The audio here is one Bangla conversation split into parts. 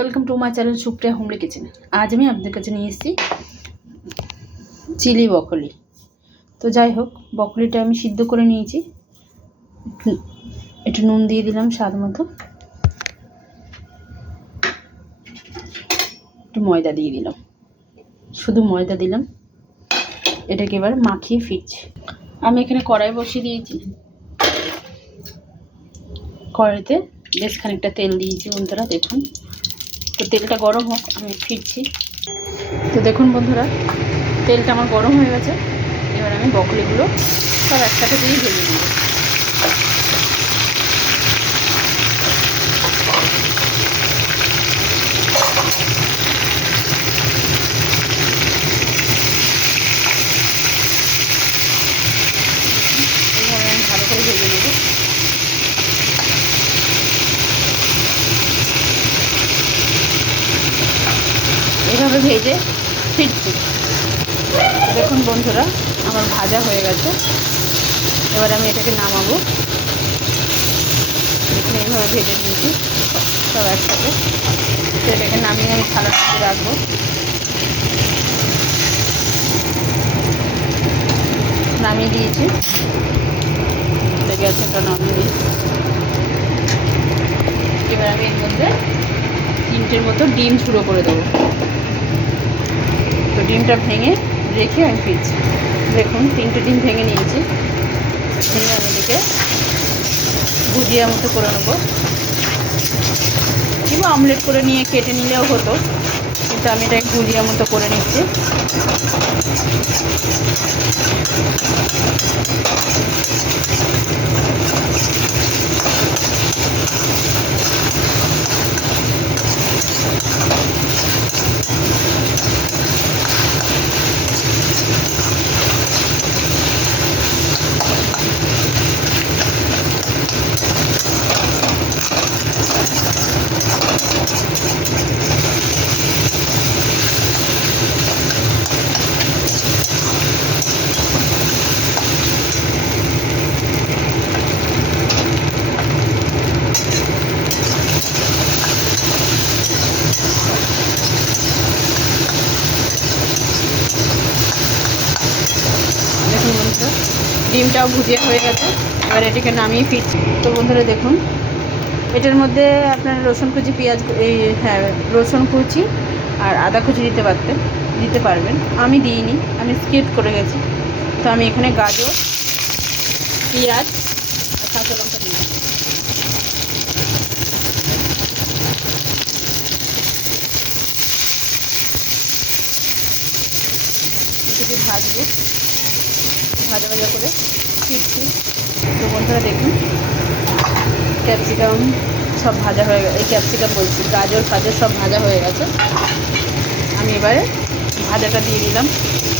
Welcome to my channel Supriya homely kitchen. আজ আমি আপনাদের কাছে নিয়ে এসেছি চিলি ব্রকলি। তো যাই হোক, ব্রকলিটা আমি সিদ্ধ করে নিয়েছি। একটু নুন দিয়ে দিলাম স্বাদ মতো, একটু ময়দা দিয়ে দিলাম, শুধু ময়দা দিলাম। এটাকে এবার মাখিয়ে ফিরছি। আমি এখানে কড়াই বসিয়ে দিয়েছি। কড়াইতে বেশ খানিকটা তেল দিয়েছি বন্ধুরা, দেখুন। তো তেলটা গরম হোক, আমি ফিরছি। তো দেখুন বন্ধুরা, তেলটা আমার গরম হয়ে গেছে। এবার আমি ব্রকলিগুলো সব একসাথে দিয়ে ভেজে নেব। এইভাবে আমি ভালো করে ভেজে নেব। এইভাবে ভেজে ফিরছি। দেখুন বন্ধুরা, আমার ভাজা হয়ে গেছে। এবার আমি এটাকে নামাবো। দেখুন এইভাবে ভেজে নিয়েছি সব একসাথে। তো এটাকে নামিয়ে আমি থালার মধ্যে রাখবো। নামিয়ে দিয়েছি, গ্যাসটা নামিয়ে দিয়েছি। এবার আমি এর মধ্যে 3টের মতো ডিম চুড়ো করে দেবো। তো ডিমটা ভেঙে রেখে আমি ফিরছি। দেখুন 3টে ডিম ভেঙে নিয়েছি। ভেঙে আমি এদিকে ভুজিয়া মতো করে নেবো, কিংবা অমলেট করে নিয়ে কেটে নিলেও হতো, কিন্তু আমি এটাকে ভুজিয়া মতো করে নিচ্ছি। দেখুন বন্ধুরা, ডিমটাও ভুজিয়া হয়ে গেছে। এবার এটাকে নামিয়ে ফিরছি। তো বন্ধুরা দেখুন, এটার মধ্যে আপনারা রসুন কুচি, পেঁয়াজ, রসুন কুচি আর আদা কুচি দিতে পারবেন। আমি দিইনি, আমি স্কিপ করে গেছি। তো আমি এখানে গাজর, পেঁয়াজ আর কাঁচা লঙ্কা দিই। এটাকে ভাজবো, ভাজা করে ফিরছি। তো বন্ধুরা দেখুন, ক্যাপসিকাম সব ভাজা হয়ে গেছে। এই ক্যাপসিকাম বলছি, গাজর ফাজর সব ভাজা হয়ে গেছে। আমি এবারে ভাজাটা দিয়ে দিলাম,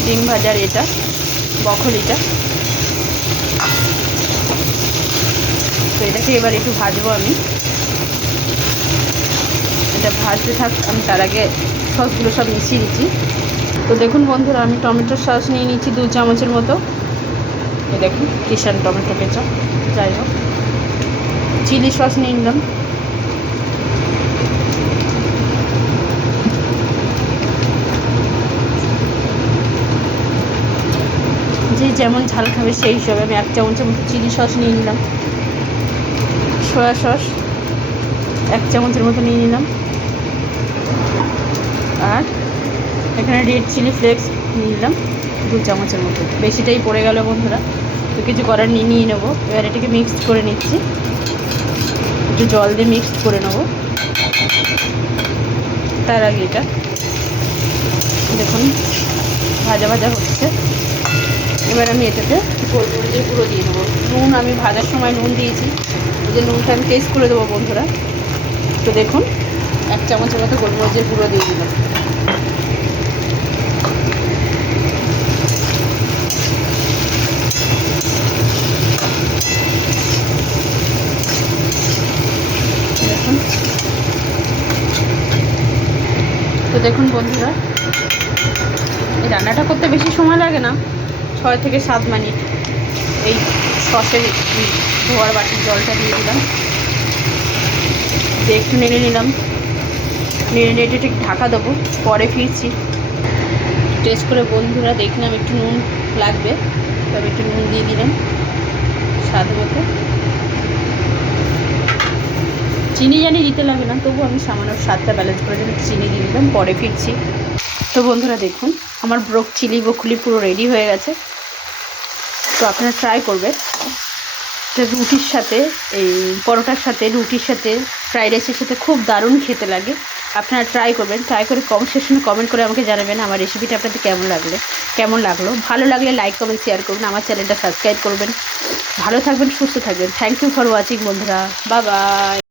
ডিম ভাজার এটা ব্রকলিটা। তো এটাকে এবার একটু ভাজবো আমি। এটা ভাজতে থাক, আমি তার আগে সসগুলো সব মিশিয়ে দিচ্ছি। তো দেখুন বন্ধুরা, আমি টমেটোর সস নিয়ে নিচ্ছি 2 চামচের মতো। এই দেখুন, কিষান টমেটো কেচাপ। যাই হোক, চিলি সস নিয়ে নিলাম। যে যেমন ঝাল খাবে সেই হিসাবে আমি 1 চামচের মতো চিলি সস নিয়ে নিলাম। সয়া সস 1 চামচের মতো নিয়ে নিলাম। আর এখানে রেড চিলি ফ্লেক্স নিয়ে নিলাম 2 চামচের মতো। বেশিটাই পড়ে গেল বন্ধুরা, তো কিছু করার নিয়ে নেবো। এবার এটাকে মিক্সড করে নিচ্ছি, একটু জল দিয়ে মিক্সড করে নেবো। তার আগে এটা দেখুন ভাজা হচ্ছে। এবার আমি এটাতে গোলমরিচের গুঁড়ো দিয়ে দেবো। নুন আমি ভাজার সময় নুন দিয়েছি, এই যে নুনটা আমি টেস্ট করে দেবো বন্ধুরা। তো দেখুন 1 চামচের মতো গোলমরিচের গুঁড়ো দিয়ে দিলাম। দেখুন, তো দেখুন বন্ধুরা, এই রান্নাটা করতে বেশি সময় লাগে না, 6 থেকে 7 মিনিট। এই সসের ধোয়ার বাটির জলটা দিয়ে দিলাম, দিয়ে একটু নেড়ে নিলাম। এটা ঠিক ঢাকা দেবো, পরে ফিরছি। টেস্ট করে বন্ধুরা দেখলাম একটু নুন লাগবে, তবে একটু নুন দিয়ে দিলাম স্বাদ মতো। চিনি জানি দিতে লাগে না, তবু আমি সামান্য স্বাদটা ব্যালেন্স করার জন্য চিনি দিয়ে দিলাম, পরে ফিরছি। তো বন্ধুরা দেখুন আমার চিলি ব্রোকলি পুরো রেডি হয়ে গেছে। তো আপনারা ট্রাই করবেন। এটা রুটির সাথে, এই পরোটার সাথে, রুটির সাথে, ফ্রাইড রাইসের সাথে খুব দারুণ খেতে লাগে। আপনারা ট্রাই করবেন, ট্রাই করে কমেন্ট সেকশনে কমেন্ট করে আমাকে জানাবেন আমার রেসিপিটা আপনাদের কেমন লাগলো। ভালো লাগলে লাইক কমেন্ট শেয়ার করবেন, আমার চ্যানেলটা সাবস্ক্রাইব করবেন। ভালো থাকবেন, সুস্থ থাকবেন। থ্যাংক ইউ ফর ওয়াচিং বন্ধুরা, বাই বাই।